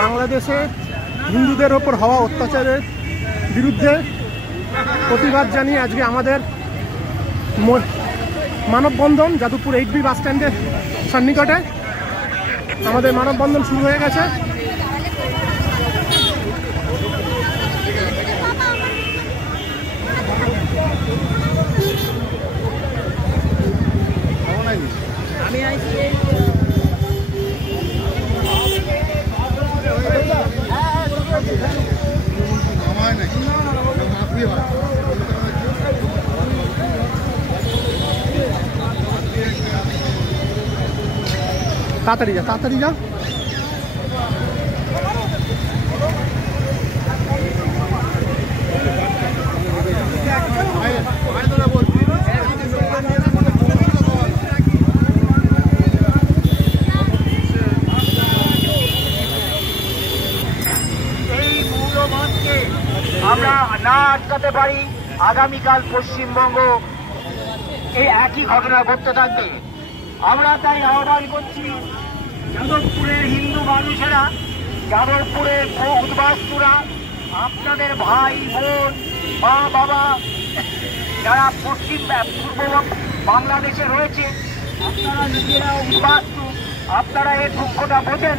বাংলাদেশে হিন্দুদের ওপর হওয়া অত্যাচারের বিরুদ্ধে প্রতিবাদ জানিয়ে আজকে আমাদের মানববন্ধন যাদবপুর 8B বাস স্ট্যান্ডের সন্নিকটে আমাদের মানববন্ধন শুরু হয়ে গেছে। আমি আইছি তাড়াতাড়ি যা, তাড়াতাড়ি যা। আমরা না আটকাতে পারি, আগামীকাল পশ্চিমবঙ্গ এই একই ঘটনা ঘটতে থাকবে। আমরা তাই আহ্বান করছি যাদবপুরের হিন্দু মানুষেরা, যাদবপুরের উদ্বাস্তুরা, আপনাদের ভাই বোন মা বাবা যারা পূর্ব বাংলাদেশে রয়েছে, আপনারা নিজেরা উদ্বাস্তু, আপনারা এই দুঃখটা বোঝেন।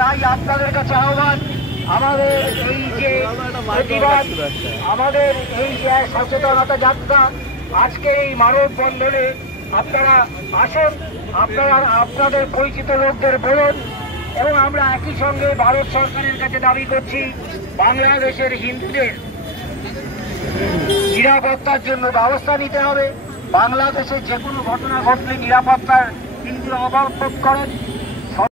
তাই আপনাদের কাছে আহ্বান, আমাদের এই যে প্রতিবাদ, আমাদের এই যে সচেতনতা যাত্রা, আজকের এই মানববন্ধনে আপনারা আসুন, আপনারা আপনাদের পরিচিত লোকদের বলুন এবং আমরা একই সঙ্গে ভারত সরকারের কাছে দাবি করছি বাংলাদেশের হিন্দুদের নিরাপত্তার জন্য ব্যবস্থা নিতে হবে। বাংলাদেশে যে কোনো ঘটনা ঘটলে নিরাপত্তার হিন্দুরা অভাব বোধ করেন।